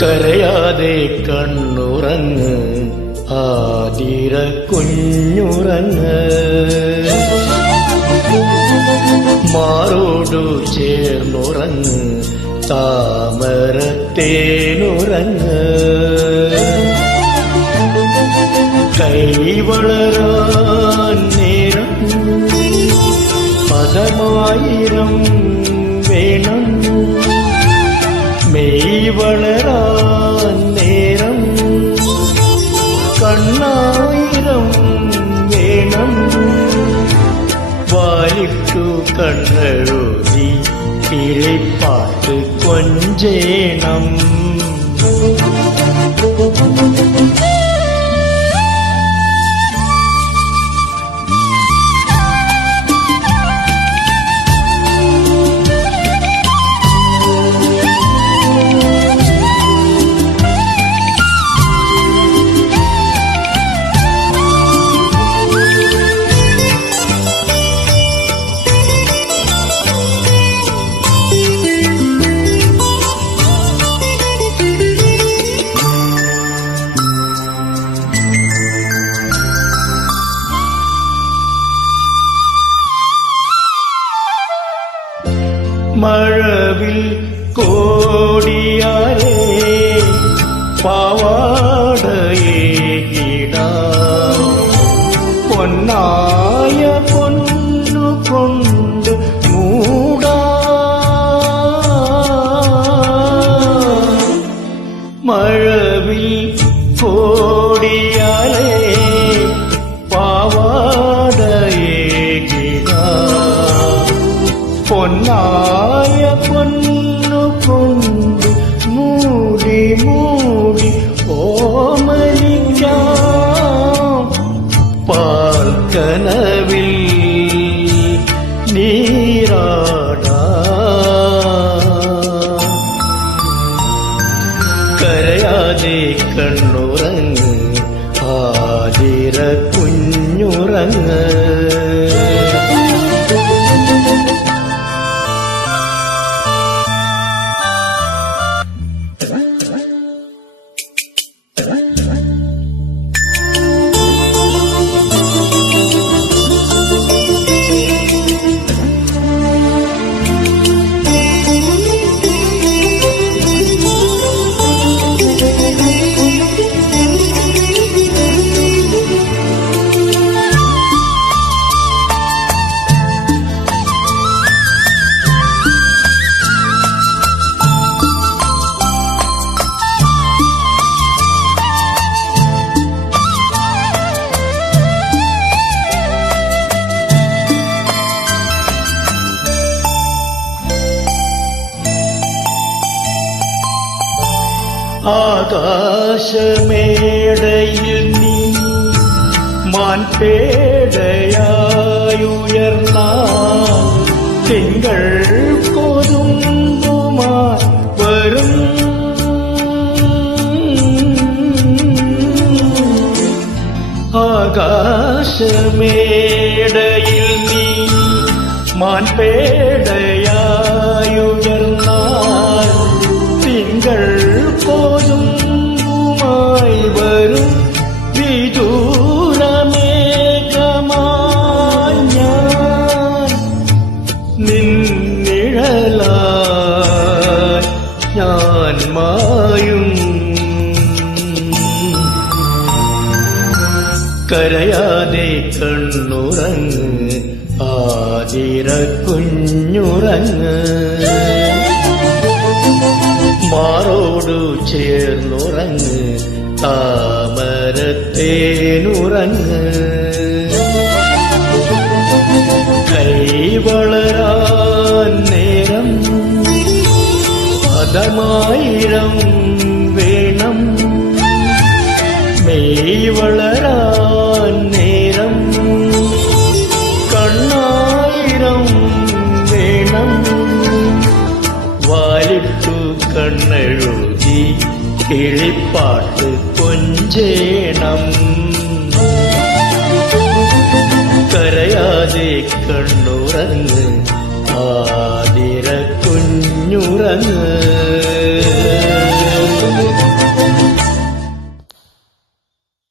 കരയാതെ കണ്ണുറങ്ങ് ആതിര കുഞ്ഞുറങ്ങ്, മാറോടു ചേർന്നുറങ്ങ് താമരത്തേനുറങ്ങ്. കൈവളരാൻ നേരം പദമായിരം വേണം, മെയ് വളരാൻ നേരം കണ്ണായിരം വേണം. വാലിട്ടു കണ്ണെഴുതി കിളിപ്പാട്ട് കൊഞ്ചേണം. മഴവിൽ കോടിയാരേ പാവാടയേകിടാം, പൊന്നായ പൊന്നുകൊണ്ട് മൂടാം. മഴവിൽ കോടിയാരേ പാവാടയേകിടാം, പൊന്നായ പൊന്നുകൊണ്ട് മൂടി മൂടി ഓമനിക്കാം. പാൽക്കനവിൽ നീരാടാം. കരയാതെ കണ്ണുറങ്ങ് ആതിര കുഞ്ഞുറങ്ങ്. ആകാശമേടയിൽ നീ മാൻപേടയായുയർന്നാൽ തിങ്കൾ കൊതുമ്പുമായി വരും. ആകാശമേടയിൽ നീ മാൻപേടയായുയർന്നാൽ തിങ്കൾ കൊതുമ്പുമായി വരും. വിദൂരമേഘമായി ഞാൻ നിന്നിഴലായി ഞാൻ മായും. കരയാതെ കണ്ണുറങ്ങ് ആതിര കുഞ്ഞുറങ്ങ്, മാറോടു ചേർന്നുറങ്ങ് താമരത്തേനുറങ്ങ്. കൈവളരാൻ നേരം പദമായിരം വേണം, മെയ് കണ്ണെഴുതി കിളിപ്പാട്ട് കൊഞ്ചേണം കരയാതെ കണ്ണുറങ്ങ്